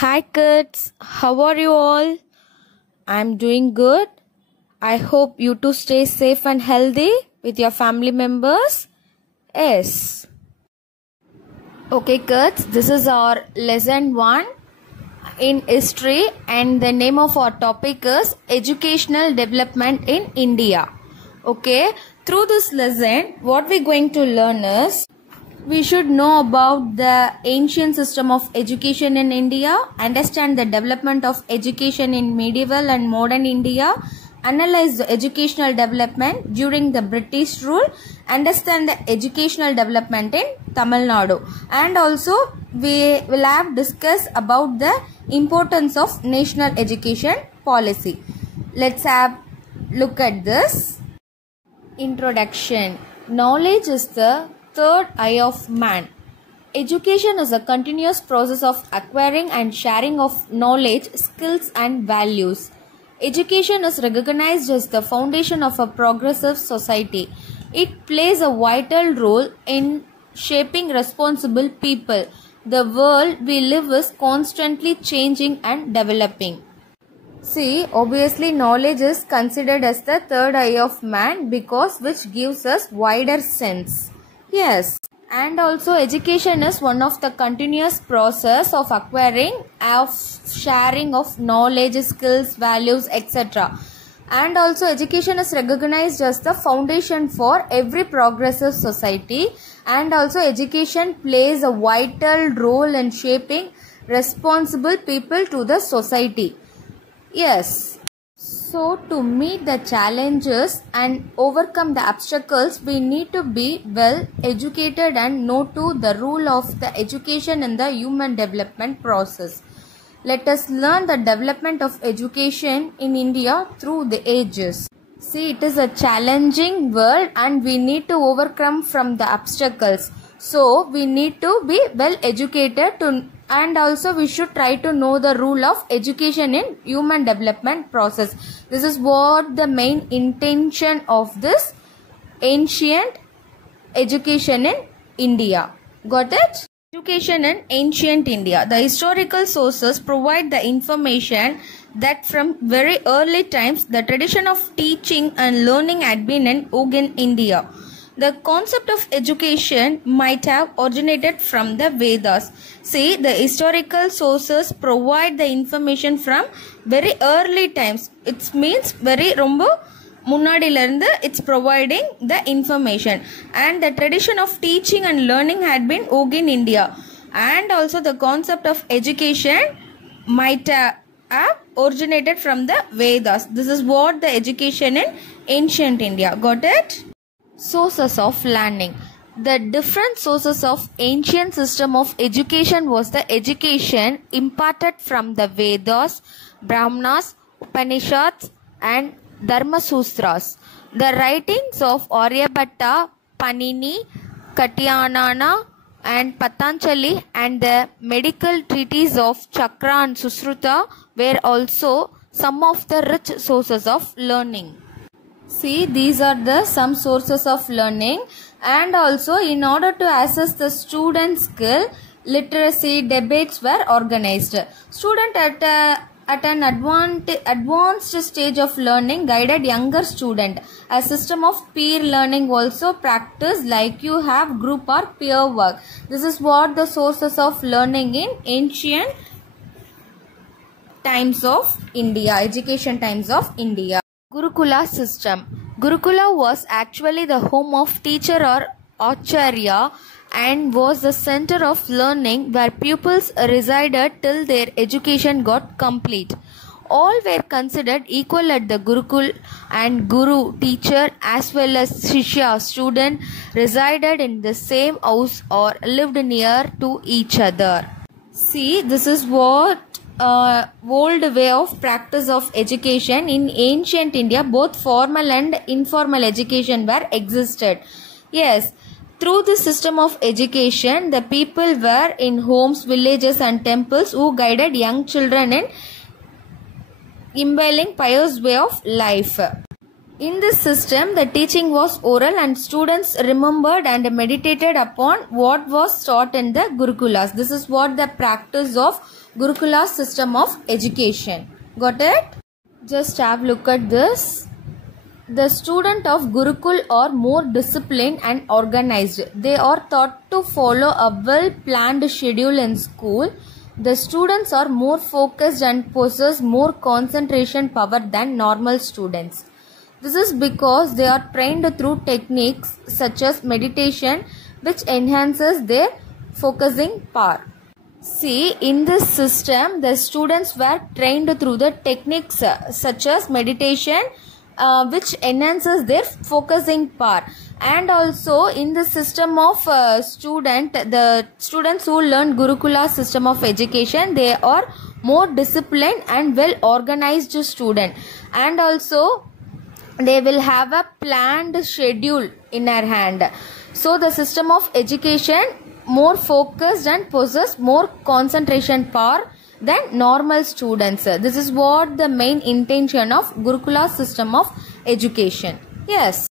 Hi kids, how are you all? I'm doing good. I hope you too stay safe and healthy with your family members. Yes. Okay kids, this is our lesson 1 in history and the name of our topic is educational development in India. Okay, through this lesson what we're going to learn is we should know about the ancient system of education in India, understand the development of education in medieval and modern India, analyze the educational development during the British rule, understand the educational development in Tamil Nadu, and also we will have discuss about the importance of national education policy. Let's have look at this. Introduction. Knowledge is the third eye of man. Education is a continuous process of acquiring and sharing of knowledge, skills and values. Education is recognized as the foundation of a progressive society. It plays a vital role in shaping responsible people. The world we live is constantly changing and developing. See, obviously knowledge is considered as the third eye of man because which gives us wider sense. Yes, and also education is one of the continuous process of acquiring, of sharing of knowledge, skills, values, etc. And also education is recognized as the foundation for every progressive society, and also education plays a vital role in shaping responsible people to the society. Yes. So to meet the challenges and overcome the obstacles, we need to be well educated and know to the role of the education in the human development process. Let us learn the development of education in India through the ages. See, it is a challenging world and we need to overcome from the obstacles. So we need to be well educated and also we should try to know the role of education in human development process. This is what the main intention of this ancient education in India. Got it? Education in ancient India. The historical sources provide the information that from very early times the tradition of teaching and learning had been in vogue in India. The concept of education might have originated from the Vedas. See, the historical sources provide the information from very early times. It means very rombo munnadilirundhu it's providing the information. And the tradition of teaching and learning had been vogue in India. And also the concept of education might have originated from the Vedas. This is what the education in ancient India. Got it? Sources of learning. The different sources of ancient system of education was the education imparted from the Vedas, Brahmanas, Upanishads and Dharmasutras. The writings of Aryabhatta, Panini, Katyayana and Patanjali and the medical treatises of Chakra and Susruta were also some of the rich sources of learning. See, these are the some sources of learning, and also in order to assess the student skill, literacy debates were organized. Student at an advanced stage of learning guided younger student. A system of peer learning also practiced, like you have group or peer work. This is what the sources of learning in ancient times of India, education times of India. Gurukula system. Gurukula was actually the home of teacher or acharya and was the center of learning where pupils resided till their education got complete. All were considered equal at the Gurukul, and Guru, teacher as well as Shishya, student, resided in the same house or lived near to each other. See, this is what old way of practice of education in ancient India. Both formal and informal education were existed. Yes, through this system of education the people were in homes, villages and temples who guided young children in imbibing pious way of life. In this system, the teaching was oral and students remembered and meditated upon what was taught in the Gurukulas. This is what the practice of Gurukula system of education. Got it? Just have a look at this. The student of Gurukul are more disciplined and organized. They are taught to follow a well-planned schedule in school. The students are more focused and possess more concentration power than normal students. This is because they are trained through techniques such as meditation, which enhances their focusing power. See, in this system, the students were trained through the techniques such as meditation, which enhances their focusing power. And also in the system of the students who learn Gurukula system of education, they are more disciplined and well organized student. And also they will have a planned schedule in their hand. So the system of education more focused and possess more concentration power than normal students. This is what the main intention of Gurukula system of education. Yes.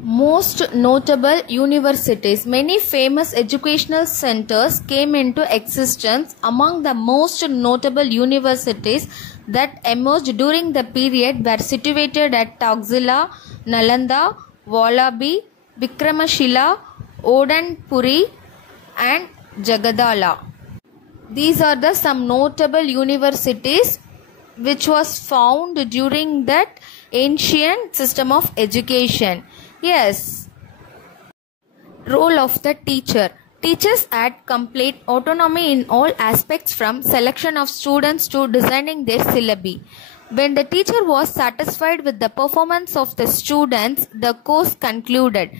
Most notable universities. Many famous educational centers came into existence. Among the most notable universities that emerged during the period were situated at Taxila, Nalanda, Vallabhi, Vikramashila, Odanpuri and Jagadala. These are the some notable universities which was found during that ancient system of education. Yes. Role of the teacher. Teachers had complete autonomy in all aspects from selection of students to designing their syllabi. When the teacher was satisfied with the performance of the students, the course concluded.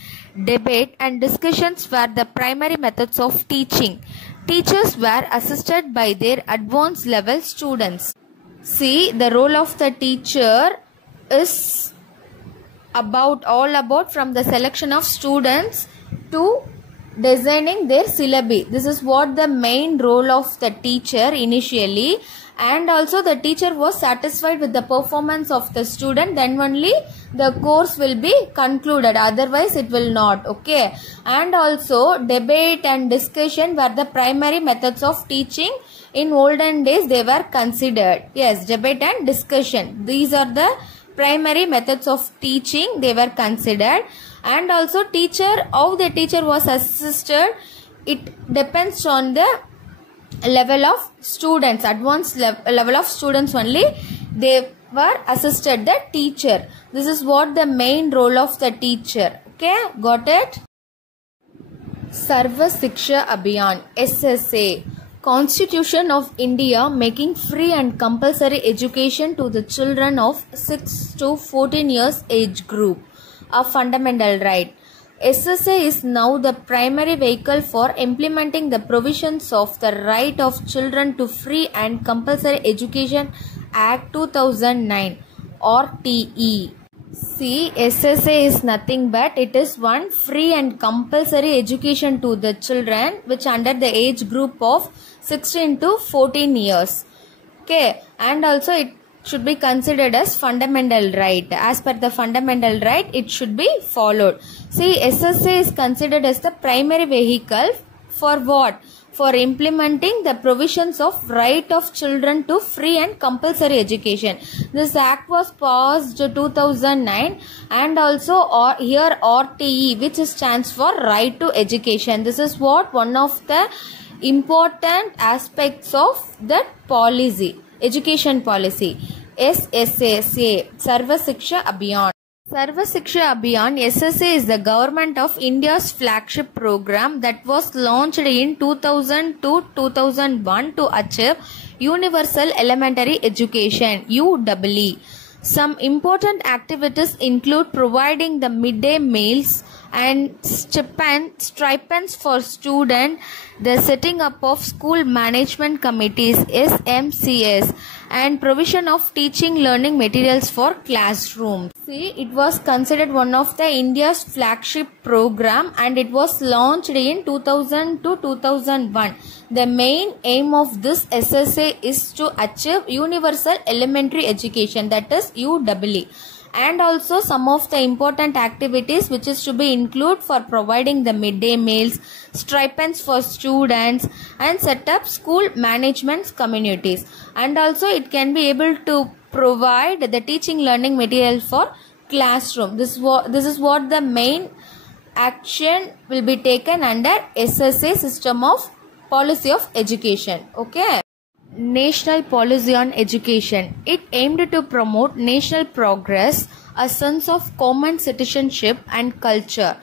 Debate and discussions were the primary methods of teaching. Teachers were assisted by their advanced level students. See, the role of the teacher is all about from the selection of students to designing their syllabi. This is what the main role of the teacher initially. And also the teacher was satisfied with the performance of the student, then only the course will be concluded, otherwise it will not. Okay. And also debate and discussion were the primary methods of teaching. In olden days they were considered. Yes, debate and discussion, these are the primary methods of teaching they were considered. And also how the teacher was assisted, it depends on the level of students, advanced level of students only they were assisted the teacher. This is what the main role of the teacher. Okay, got it? Sarva Shiksha Abhiyan, SSA. Constitution of India making free and compulsory education to the children of 6 to 14 years age group a fundamental right. SSA is now the primary vehicle for implementing the provisions of the Right of Children to Free and Compulsory Education Act 2009 or TE. See, SSA is nothing but it is one free and compulsory education to the children which under the age group of 16 to 14 years. Okay, and also it should be considered as fundamental right. As per the fundamental right, it should be followed. See, SSA is considered as the primary vehicle for what? For implementing the provisions of Right of Children to Free and Compulsory Education. This act was passed 2009 and also here RTE, which stands for Right to Education. This is what one of the important aspects of that policy, education policy. SSA, Sarva Shiksha Abhiyan. Sarva Shiksha Abhiyan, SSA is the government of India's flagship program that was launched in 2000 to 2001 to achieve universal elementary education, UEE. Some important activities include providing the midday meals and stipends for students, the setting up of school management committees, SMCS, and provision of teaching learning materials for classrooms. See, it was considered one of the India's flagship program and it was launched in 2000 to 2001. The main aim of this SSA is to achieve universal elementary education, that is UEE. and also some of the important activities which is to be included for providing the midday meals, stipends for students, and set up school management communities. And also it can be able to provide the teaching learning material for classroom. This is what the main action will be taken under SSA, System of Policy of Education. Okay. National Policy on Education. It aimed to promote national progress, a sense of common citizenship and culture,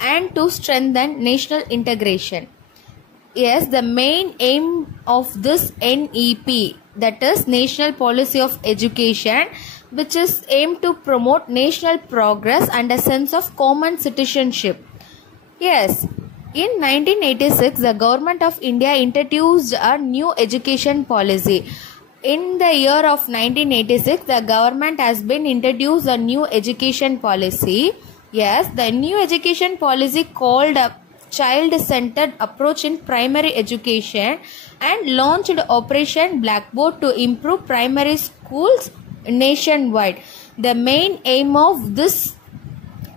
and to strengthen national integration. Yes, the main aim of this NEP, that is National Policy of Education, which is aimed to promote national progress and a sense of common citizenship. Yes, in 1986, the Government of India introduced a new education policy. In the year of 1986, the government has been introduced a new education policy. Yes, the new education policy called a child-centered approach in primary education and launched Operation Blackboard to improve primary schools nationwide. The main aim of this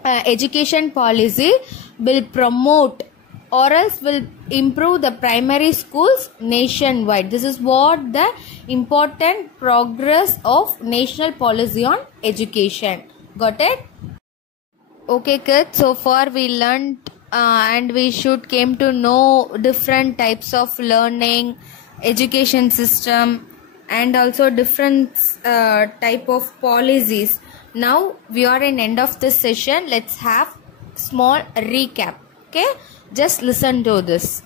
education policy will promote or else will improve the primary schools nationwide. This is what the important progress of national policy on education. Got it? Okay kids, so far we learned and we should came to know different types of learning, education system, and also different type of policies. Now we are in end of this session. Let's have small recap. Okay, just listen to this.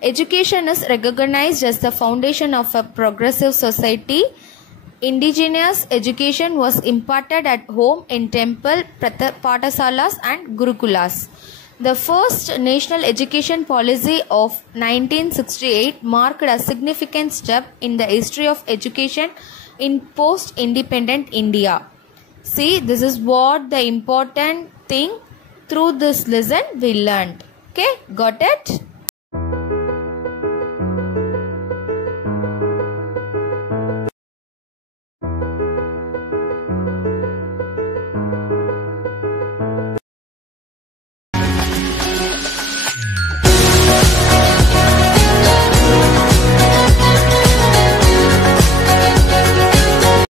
Education is recognized as the foundation of a progressive society. Indigenous education was imparted at home in temple, patasalas and gurukulas. The first national education policy of 1968 marked a significant step in the history of education in post-independent India. See, this is what the important thing through this lesson we learned. Okay, got it?